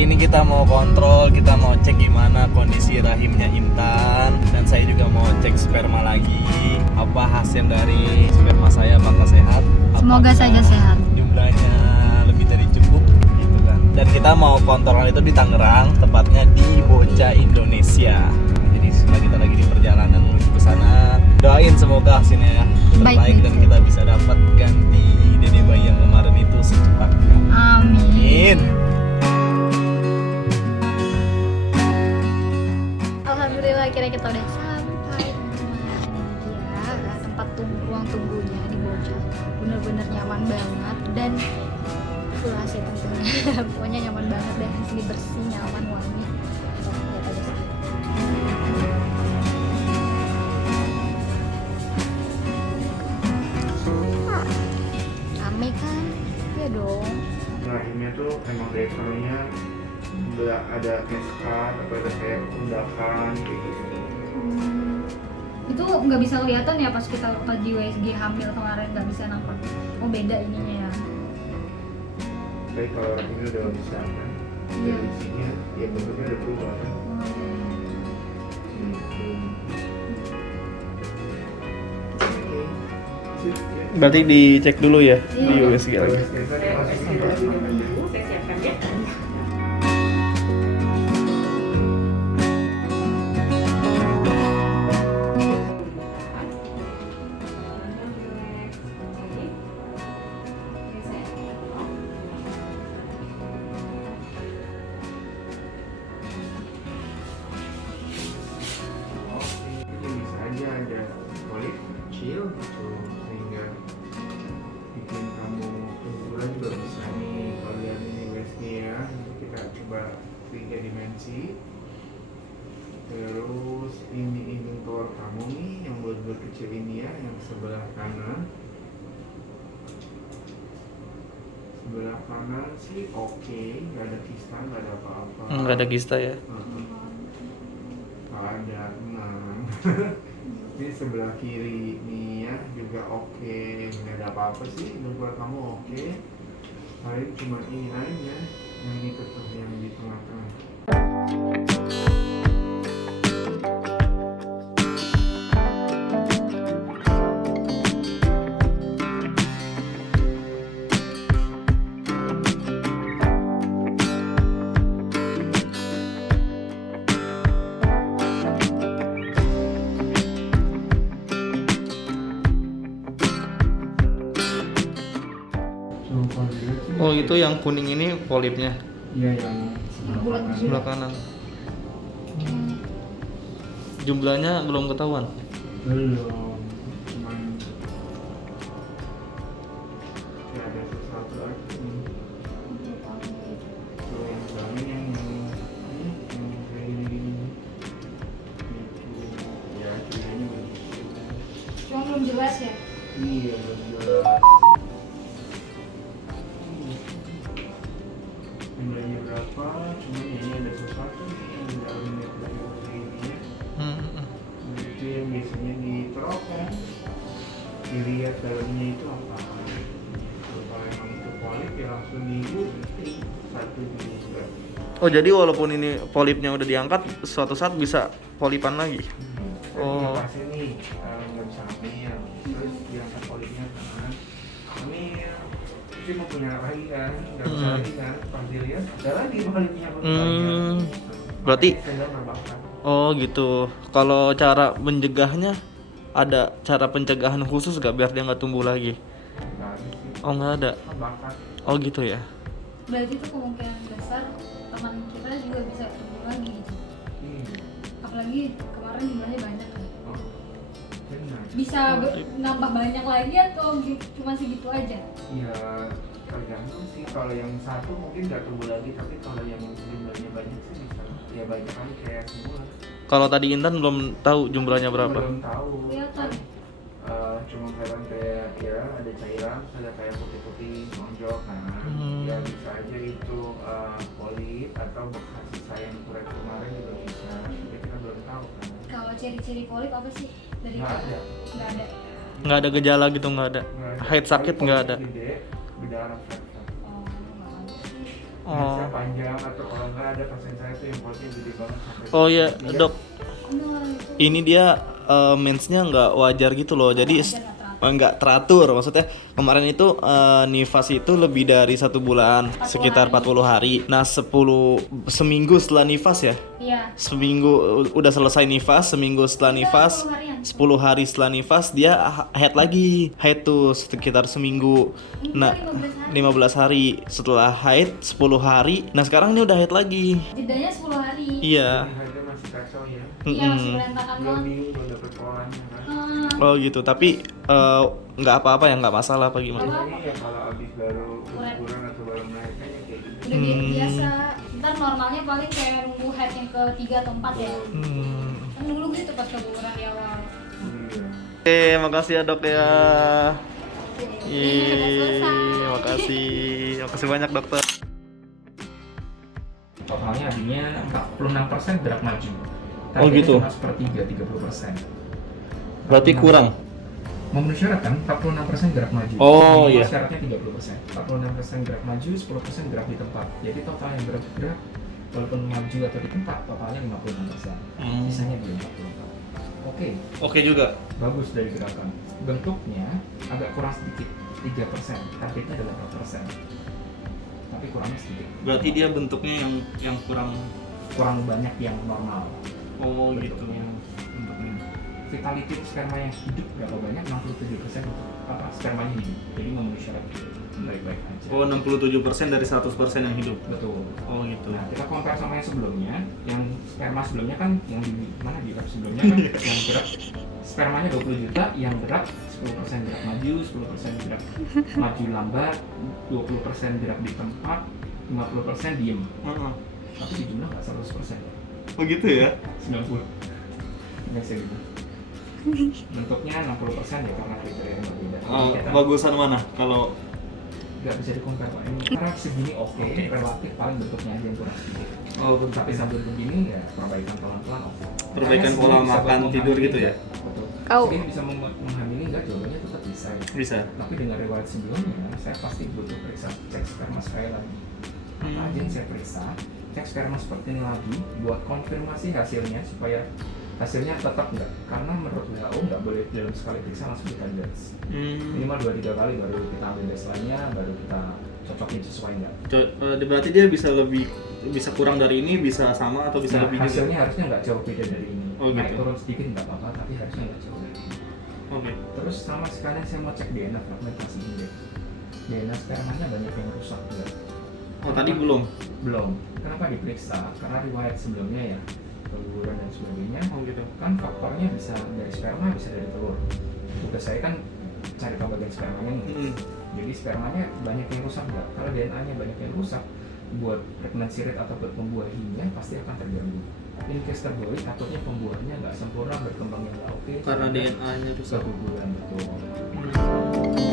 Kali ini kita mau kontrol, kita mau cek gimana kondisi rahimnya Intan. Dan saya juga mau cek sperma lagi. Apa hasil dari sperma saya, apakah sehat? Semoga saja sehat. Jumlahnya lebih dari cukup gitu kan. Dan kita mau kontrol itu di Tangerang, tepatnya di Boca, Indonesia. Jadi setelah kita lagi di perjalanan menuju ke sana, doain semoga hasilnya terbaik Baik, dan kita bisa dapat ganti dede bayi yang kemarin itu secepatnya. Amin. Alhamdulillah akhirnya kita udah sampai ya tempat ruang tunggunya di Boca. Bener-bener nyaman banget dan full AC tentunya. Pokoknya nyaman banget deh, segi bersih, nyaman, wangi. Tuh, lihat aja sih. Rame kan? Ya dong. Rahimnya tuh emang dari sononya nggak ada SK atau ada kayak undakan kayak gitu. Itu nggak bisa kelihatan ya pas kita di USG hamil kemarin, nggak bisa nampak. Oh beda ininya ya. Tapi kalau rahimnya udah bisa kan, Iya. dari isinya ya bentuknya udah berubah kan. Gitu. Oke. Sip, ya. Berarti dicek dulu ya di Iya. USG lagi. Saya siapkan ya. Ini bisa aja ada polip kecil gitu sehingga bikin kamu keguguran juga bisa nih. Kalau lihat ini waistnya ya, nanti kita coba 3 dimensi. Terus ini hidung telur kamu nih yang bulat-bulat kecil ini ya, yang sebelah kanan. Sebelah kanan sih oke, nggak ada kista, nggak ada apa-apa. Nggak ada kista ya. Ada, tenang. Ini sebelah kiri nih ya juga oke, nggak ada apa-apa sih, hidung keluar kamu oke. Paling cuma ini aja, yang ini tetap yang di tengah-tengah. So, kalau dilihat sih, Oh itu yang kuning ini polipnya iya yang sebelah Bulat kanan. sebelah kanan. Jumlahnya belum ketahuan. Belum, cuman kayak ada sesuatu aja nih. Tuh yang belakang yang kayak gini-gini. Gitu. Ya, ceritanya begitu. Cuma belum jelas ya. Iya, belum jelas. Jumlahnya berapa? Cuman ini ada sesuatu nih yang di dalamnya putih-putih ini ya. Nah, itu yang biasanya diterok kan, dilihat dalamnya itu apa. Kalau emang itu polip ya langsung digunting satu juga. Oh jadi walaupun ini polipnya udah diangkat, suatu saat bisa polipan lagi. Oh. Pasti nih nggak bisa hamil, terus diangkat polipnya kan. Hamil, itu mau punya anak lagi kan, nggak bisa lagi kan. Pas dilihat ada lagi polipnya Berarti saya nggak bakal. oh gitu. Kalau cara mencegahnya ada cara pencegahan khusus gak biar dia nggak tumbuh lagi? Nggak ada sih, Oh nggak ada. kan bakat. Oh gitu ya. Berarti itu kemungkinan besar teman kita juga bisa tumbuh lagi gitu. Apalagi kemarin jumlahnya banyak kan. Oh, benar. Bisa nambah banyak lagi atau cuma segitu aja? Ya tergantung sih, kalau yang satu mungkin nggak tumbuh lagi, tapi kalau yang jumlahnya banyak sih bisa ya banyak kan kayak semua. Kalau tadi Intan belum tahu jumlahnya berapa. Belum tahu. Kelihatan. Cuma kelihatan kayak ya ada cairan, ada kayak putih-putih nonjol kan. Ya bisa aja itu polip atau bekas sisa yang kuret kemarin juga bisa. Tapi kita belum tahu kan. Kalau ciri-ciri polip apa sih dari Nggak kita? ada. Nggak ada. Nggak ada gejala gitu, nggak ada. Nggak ada. Haid sakit Tapi nggak ada. polip gede, berdarah flat. Oh, nggak ada sih. Bisa panjang atau kalau nggak ada pasien saya tuh yang potnya gede banget sampai Oh iya, Iya. dok. Nah, itu Ini dia mensnya nggak wajar gitu loh. Jadi nggak teratur. Maksudnya kemarin itu nifas itu lebih dari 1 bulan, 40 sekitar 40 hari. Nah, seminggu setelah nifas ya. iya. Seminggu udah selesai nifas, seminggu setelah nifas, 10 harian. 10 hari setelah nifas dia haid lagi. Haid tuh sekitar seminggu. Nah, 15 hari setelah haid 10 hari. Nah, sekarang ini udah haid lagi. Jedanya 10 hari. Iya. Ini harga masih kacau ya. Iya, masih Mm-mm. berantakan Belum banget. bingung belum dapet polanya kan. Oh gitu, tapi nggak apa-apa ya, nggak masalah apa gimana? Biasanya ya kalau abis baru ukuran atau baru melahirkan ya kayak gitu. Udah biasa. Ntar normalnya paling kayak nunggu head yang ke-3 atau 4 ya. Kan dulu gitu pas keguguran di awal. Iya. Oke, makasih ya dok ya. Selesai. Makasih banyak dokter. Totalnya adinya 46% gerak maju. Oh, gitu. Cuma sepertiga, 30%. Berarti kurang. Memenuhi syarat kan 46% gerak maju. Oh, Minimal iya. Syaratnya 30%. 46% gerak maju, 10% gerak di tempat. Jadi total yang gerak walaupun maju atau di tempat totalnya 56%. Sisanya di 44. Oke juga. Bagus dari gerakan. Bentuknya agak kurang sedikit, 3%. Targetnya adalah 4%. Tapi kurangnya sedikit. Berarti dia bentuknya yang kurang. Kurang banyak yang normal. Oh gitu. Bentuknya. Vitality sperma yang hidup berapa banyak? 67% apa spermanya hidup. Jadi memenuhi syarat baik-baik aja. Oh 67% dari 100% yang hidup. Betul. Oh gitu. Nah, kita compare sama yang sebelumnya, yang sperma sebelumnya kan yang di mana di lab sebelumnya kan yang gerak spermanya 20 juta, yang gerak 10% gerak maju, 10% gerak maju lambat, 20% gerak di tempat, 50% diem. Tapi di jumlah nggak 100%. Oh gitu ya. 90. Biasa gitu. Bentuknya 60% ya karena kriteria yang berbeda. Oh, Kita bagusan mana kalau nggak bisa di-compare Pak. Ini karena segini oke, relatif paling bentuknya aja yang kurang sedikit. oh Tapi sambil begini ya perbaikan pelan-pelan oke. Perbaikan Karena pola segini bisa makan buat tidur menghamili gitu ya? nggak? Betul. Oh. Segini bisa menghamili nggak? Jawabannya tetap bisa ya. bisa? Tapi dengan riwayat sebelumnya, saya pasti butuh periksa cek sperma sekali lagi. Apa aja yang saya periksa, cek sperma seperti ini lagi, buat konfirmasi hasilnya supaya hasilnya tetap nggak. Karena menurut WHO nggak boleh dalam sekali periksa langsung kita gas. Minimal 2-3 kali baru kita ambil baseline-nya, baru kita cocokin sesuai nggak. Berarti dia bisa kurang dari ini, bisa sama atau bisa Nah, lebih hasilnya harusnya nggak jauh beda dari ini. Oh, gitu. Naik turun sedikit nggak apa-apa, tapi harusnya nggak jauh dari ini. Oke. Terus sama sekalian saya mau cek DNA fragmentasi indeks. DNA spermanya banyak yang rusak nggak? Oh tadi belum. Belum. Kenapa diperiksa? Karena riwayat sebelumnya ya, keguguran dan sebagainya. Oh gitu. Kan faktornya bisa dari sperma, bisa dari telur. Tugas saya kan cari tahu bagian spermanya nih. Jadi spermanya banyak yang rusak nggak? Kalau DNA-nya banyak yang rusak, buat pregnancy rate atau buat pembuahannya pasti akan terganggu. In case terjadi, takutnya pembuahannya nggak sempurna, berkembangnya nggak oke. Karena DNA-nya rusak. Keguguran betul.